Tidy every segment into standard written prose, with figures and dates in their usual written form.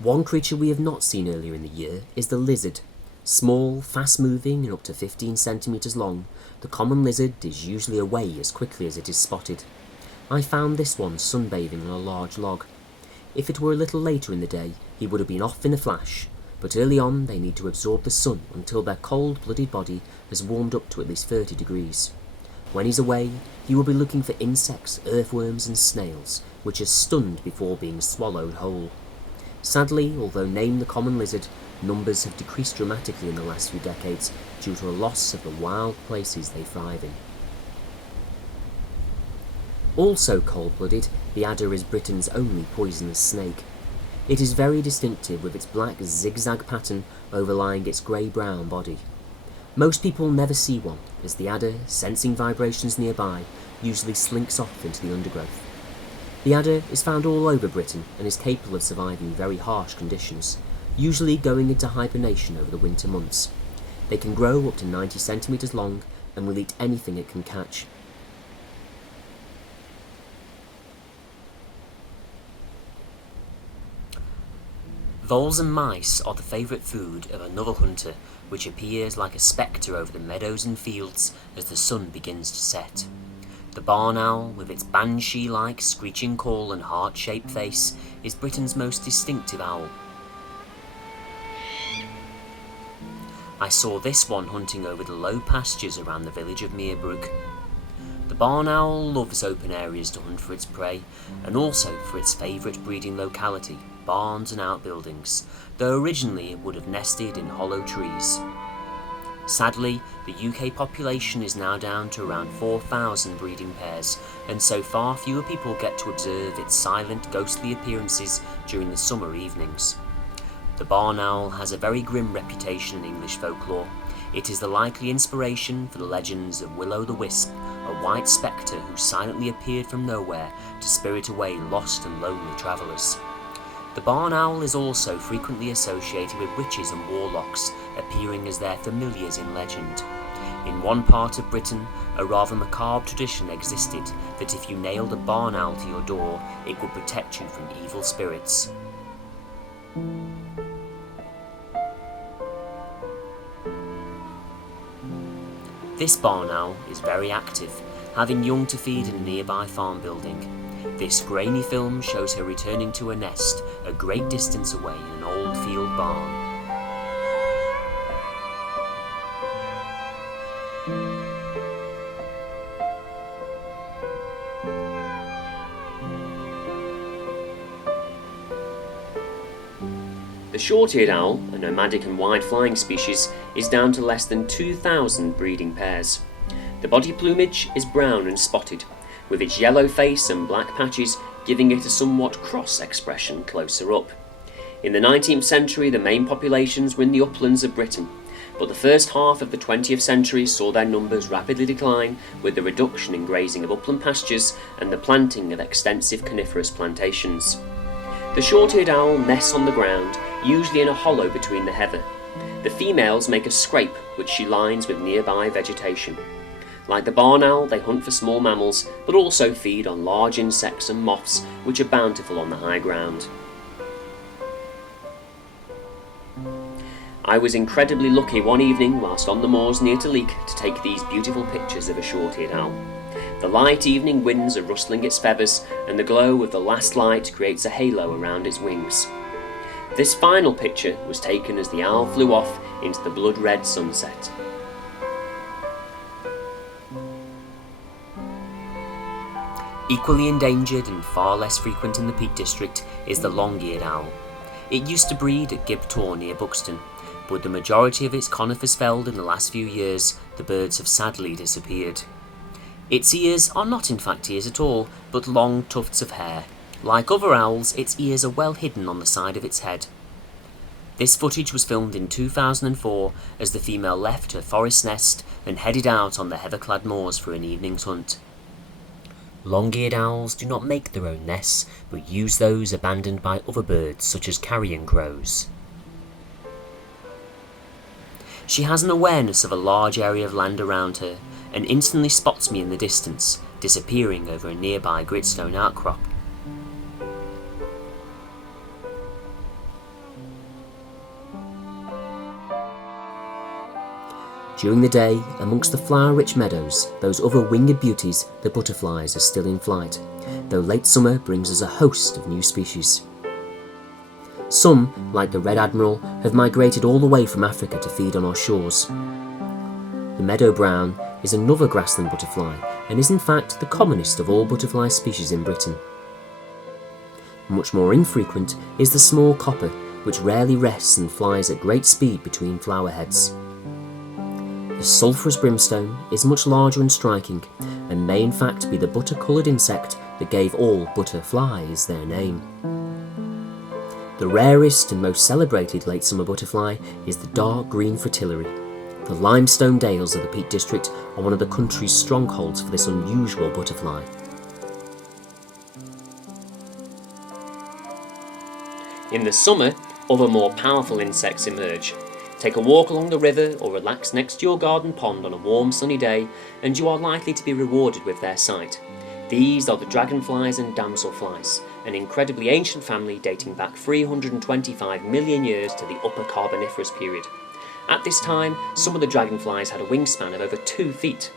One creature we have not seen earlier in the year is the lizard. Small, fast-moving and up to 15 centimetres long, the common lizard is usually away as quickly as it is spotted. I found this one sunbathing on a large log. If it were a little later in the day, he would have been off in a flash, but early on they need to absorb the sun until their cold-blooded body has warmed up to at least 30 degrees. When he's away, he will be looking for insects, earthworms and snails, which are stunned before being swallowed whole. Sadly, although named the common lizard, numbers have decreased dramatically in the last few decades due to a loss of the wild places they thrive in. Also cold-blooded, the adder is Britain's only poisonous snake. It is very distinctive with its black zigzag pattern overlying its grey-brown body. Most people never see one, as the adder, sensing vibrations nearby, usually slinks off into the undergrowth. The adder is found all over Britain and is capable of surviving very harsh conditions, usually going into hibernation over the winter months. They can grow up to 90 centimetres long and will eat anything it can catch. Voles and mice are the favourite food of another hunter, which appears like a spectre over the meadows and fields as the sun begins to set. The barn owl, with its banshee-like screeching call and heart-shaped face, is Britain's most distinctive owl. I saw this one hunting over the low pastures around the village of Meerbrook. The barn owl loves open areas to hunt for its prey, and also for its favourite breeding locality, barns and outbuildings, though originally it would have nested in hollow trees. Sadly, the UK population is now down to around 4,000 breeding pairs, and so far fewer people get to observe its silent, ghostly appearances during the summer evenings. The barn owl has a very grim reputation in English folklore. It is the likely inspiration for the legends of Will-o' the Wisp, a white spectre who silently appeared from nowhere to spirit away lost and lonely travellers. The barn owl is also frequently associated with witches and warlocks, appearing as their familiars in legend. In one part of Britain, a rather macabre tradition existed that if you nailed a barn owl to your door, it would protect you from evil spirits. This barn owl is very active, having young to feed in a nearby farm building. This grainy film shows her returning to her nest a great distance away in an old field barn. The short-eared owl, a nomadic and wide-flying species, is down to less than 2,000 breeding pairs. The body plumage is brown and spotted, with its yellow face and black patches giving it a somewhat cross expression closer up. In the 19th century, the main populations were in the uplands of Britain, but the first half of the 20th century saw their numbers rapidly decline with the reduction in grazing of upland pastures and the planting of extensive coniferous plantations. The short-eared owl nests on the ground, usually in a hollow between the heather. The females make a scrape which she lines with nearby vegetation. Like the barn owl, they hunt for small mammals, but also feed on large insects and moths which are bountiful on the high ground. I was incredibly lucky one evening whilst on the moors near to Leek to take these beautiful pictures of a short-eared owl. The light evening winds are rustling its feathers, and the glow of the last light creates a halo around its wings. This final picture was taken as the owl flew off into the blood-red sunset. Equally endangered and far less frequent in the Peak District is the long-eared owl. It used to breed at Gib Tor near Buxton, but with the majority of its conifers felled in the last few years, the birds have sadly disappeared. Its ears are not in fact ears at all, but long tufts of hair. Like other owls, its ears are well hidden on the side of its head. This footage was filmed in 2004 as the female left her forest nest and headed out on the heather-clad moors for an evening's hunt. Long-eared owls do not make their own nests, but use those abandoned by other birds such as carrion crows. She has an awareness of a large area of land around her, and instantly spots me in the distance, disappearing over a nearby gritstone outcrop. During the day, amongst the flower-rich meadows, those other winged beauties, the butterflies, are still in flight, though late summer brings us a host of new species. Some, like the red admiral, have migrated all the way from Africa to feed on our shores. The meadow brown is another grassland butterfly and is in fact the commonest of all butterfly species in Britain. Much more infrequent is the small copper, which rarely rests and flies at great speed between flower heads. The sulphurous brimstone is much larger and striking, and may in fact be the butter-coloured insect that gave all butterflies their name. The rarest and most celebrated late summer butterfly is the dark green fritillary. The limestone dales of the Peak District are one of the country's strongholds for this unusual butterfly. In the summer, other more powerful insects emerge. Take a walk along the river or relax next to your garden pond on a warm sunny day and you are likely to be rewarded with their sight. These are the dragonflies and damselflies, an incredibly ancient family dating back 325 million years to the Upper Carboniferous period. At this time, some of the dragonflies had a wingspan of over 2 feet.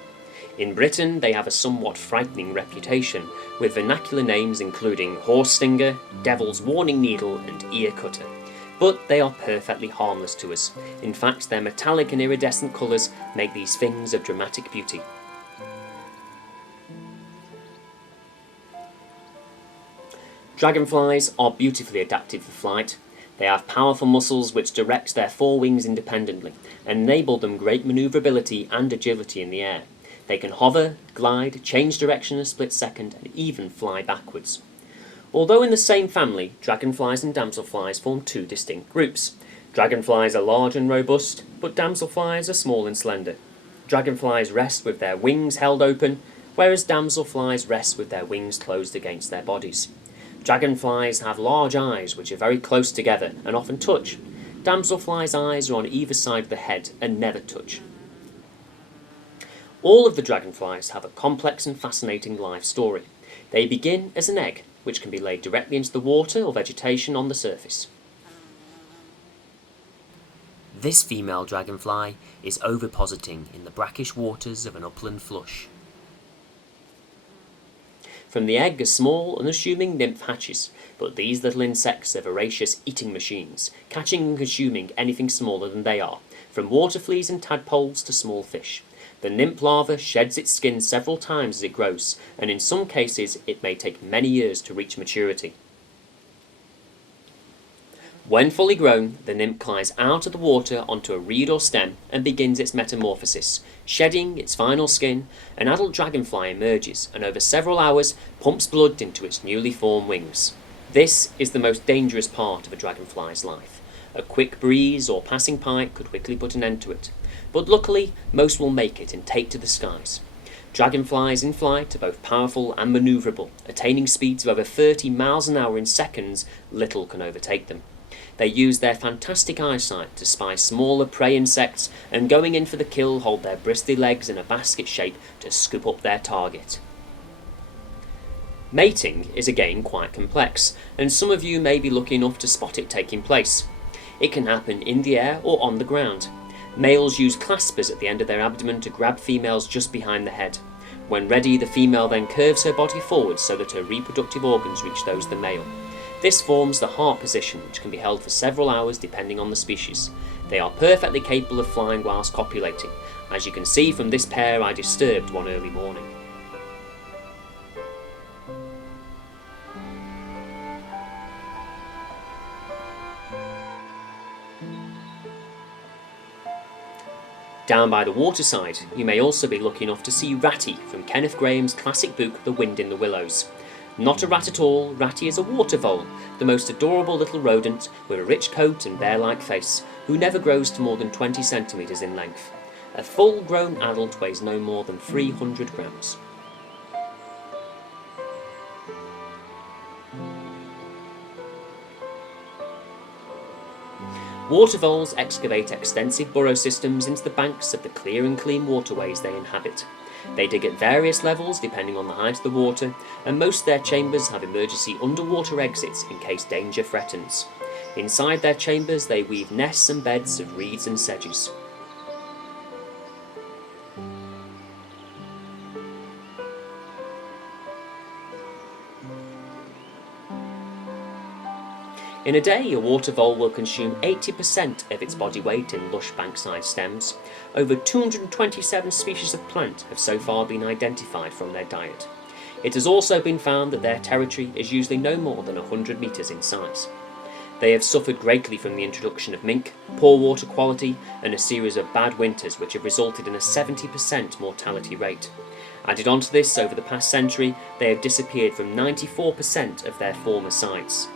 In Britain, they have a somewhat frightening reputation, with vernacular names including horse stinger, devil's warning needle and ear cutter. But they are perfectly harmless to us. In fact, their metallic and iridescent colours make these things of dramatic beauty. Dragonflies are beautifully adapted for flight. They have powerful muscles which direct their forewings independently and enable them great manoeuvrability and agility in the air. They can hover, glide, change direction in a split second and even fly backwards. Although in the same family, dragonflies and damselflies form 2 distinct groups. Dragonflies are large and robust, but damselflies are small and slender. Dragonflies rest with their wings held open, whereas damselflies rest with their wings closed against their bodies. Dragonflies have large eyes which are very close together and often touch. Damselflies' eyes are on either side of the head and never touch. All of the dragonflies have a complex and fascinating life story. They begin as an egg, which can be laid directly into the water or vegetation on the surface. This female dragonfly is ovipositing in the brackish waters of an upland flush. From the egg a small, unassuming nymph hatches, but these little insects are voracious eating machines, catching and consuming anything smaller than they are, from water fleas and tadpoles to small fish. The nymph larva sheds its skin several times as it grows, and in some cases it may take many years to reach maturity. When fully grown, the nymph climbs out of the water onto a reed or stem and begins its metamorphosis. Shedding its final skin, an adult dragonfly emerges and over several hours pumps blood into its newly formed wings. This is the most dangerous part of a dragonfly's life. A quick breeze or passing pike could quickly put an end to it. But luckily, most will make it and take to the skies. Dragonflies in flight are both powerful and manoeuvrable. Attaining speeds of over 30 miles an hour in seconds, little can overtake them. They use their fantastic eyesight to spy smaller prey insects and going in for the kill hold their bristly legs in a basket shape to scoop up their target. Mating is again quite complex, and some of you may be lucky enough to spot it taking place. It can happen in the air or on the ground. Males use claspers at the end of their abdomen to grab females just behind the head. When ready, the female then curves her body forward so that her reproductive organs reach those of the male. This forms the heart position, which can be held for several hours depending on the species. They are perfectly capable of flying whilst copulating. As you can see from this pair I disturbed one early morning. Down by the waterside, you may also be lucky enough to see Ratty from Kenneth Grahame's classic book The Wind in the Willows. Not a rat at all, Ratty is a water vole, the most adorable little rodent with a rich coat and bear-like face, who never grows to more than 20 centimetres in length. A full-grown adult weighs no more than 300 grams. Water voles excavate extensive burrow systems into the banks of the clear and clean waterways they inhabit. They dig at various levels depending on the height of the water, and most of their chambers have emergency underwater exits in case danger threatens. Inside their chambers they weave nests and beds of reeds and sedges. In a day, a water vole will consume 80% of its body weight in lush bankside stems. Over 227 species of plant have so far been identified from their diet. It has also been found that their territory is usually no more than 100 metres in size. They have suffered greatly from the introduction of mink, poor water quality, and a series of bad winters which have resulted in a 70% mortality rate. Added onto this, over the past century, they have disappeared from 94% of their former sites.